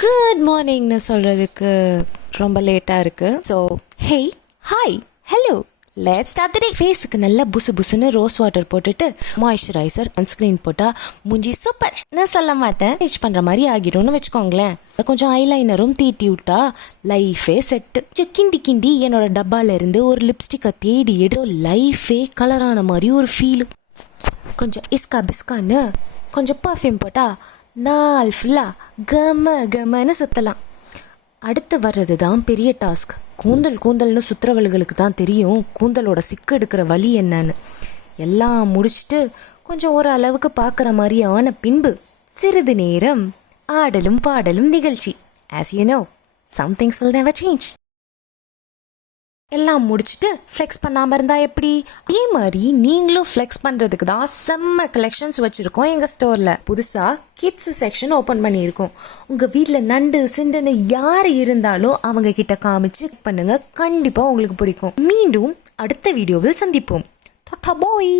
Good மார்னிங்னு சொல்கிறதுக்கு ரொம்ப லேட்டாக இருக்குது. So hey, hi, hello, let's start the day. ஃபேஸுக்கு நல்லா புசு புசுன்னு ரோஸ் வாட்டர் போட்டுட்டு மாய்ஸ்சரைசர், சன்ஸ்க்ரீன் போட்டால் மூஞ்சி சூப்பர். நான் சொல்ல மாட்டேன், ரீச் பண்ணுற மாதிரி ஆகிடும்னு வச்சுக்கோங்களேன். கொஞ்சம் ஐலைனரும் தீட்டி விட்டா லைஃபே செட்டு. கிண்டி கிண்டி என்னோட டப்பாலேருந்து ஒரு லிப்ஸ்டிக்கை தேடி எடுத்து லைஃபே கலரான மாதிரி ஒரு ஃபீலு. கொஞ்சம் இஸ்கா பிஸ்கான்னு கொஞ்சம் பர்ஃப்யூம் போட்டால் நாள் ஃபுல்லாக கமன்னு சுற்றலாம். அடுத்து வர்றது தான் பெரிய டாஸ்க். கூந்தல்னு சுற்றுறவர்களுக்கு தான் தெரியும் கூந்தலோட சிக்கு எடுக்கிற வழி என்னன்னு. எல்லாம் முடிச்சுட்டு கொஞ்சம் ஒரு அளவுக்கு பார்க்குற மாதிரி ஆன பின்பு சிறிது நேரம் ஆடலும் பாடலும் நிகழ்ச்சி. As you know, some things will never change. எல்லாம் முடிச்சுட்டு ஃப்ளெக்ஸ் பண்ணாமல் இருந்தால் எப்படி? அதே மாதிரி நீங்களும் ஃப்ளெக்ஸ் பண்ணுறதுக்கு தான் செம்ம கலெக்ஷன்ஸ் வச்சுருக்கோம் எங்கள் ஸ்டோரில். புதுசாக கிட்ஸ் செக்ஷன் ஓப்பன் பண்ணியிருக்கோம். உங்கள் வீட்டில் நண்டு சிண்டுன்னு யார் இருந்தாலும் அவங்க கிட்ட காமிச்சு பண்ணுங்க, கண்டிப்பாக உங்களுக்கு பிடிக்கும். மீண்டும் அடுத்த வீடியோவில் சந்திப்போம். டாடா பாய்.